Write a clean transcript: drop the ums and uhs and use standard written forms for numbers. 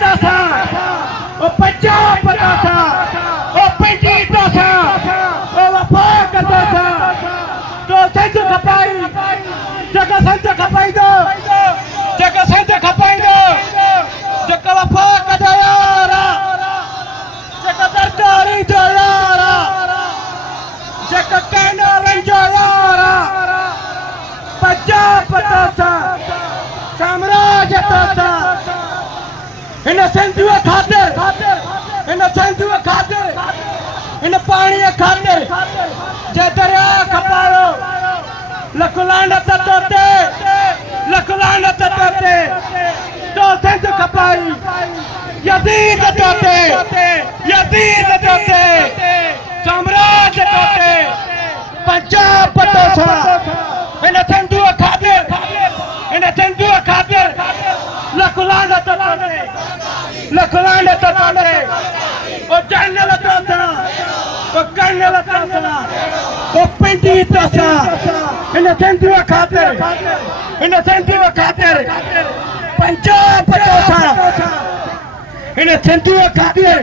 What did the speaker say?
पतासा ओ पंजा पतासा ओ पिंडी तासा ओ वफा कतासा तो संत खपाई जग संत खपाई दो जग संत खपाई दो जग वफा कदा यारा जग दर्दारी दो यारा जग कहना रंजो यारा पंजा पतासा साम्राज्य तासा इन सिंधुअ खातिर इन सिंधुअ खातिर इन पानी खातिर जे दरिया खपारो लखलानत तोते लखलानत तोते तो सिंध खपाई यदीद तोते यदीद तोते साम्राज्य तोते पंजाब पतोसा इन सिंधुअ खातिर इन सिंधुअ खातिर लखलानत तोते लखलानत तोते ओ जनरल तोता ओ कर्नल तोता ओ पिंडी तोता इन सिंधुअ खातिर पंजाब तोता इन सिंधुअ खातिर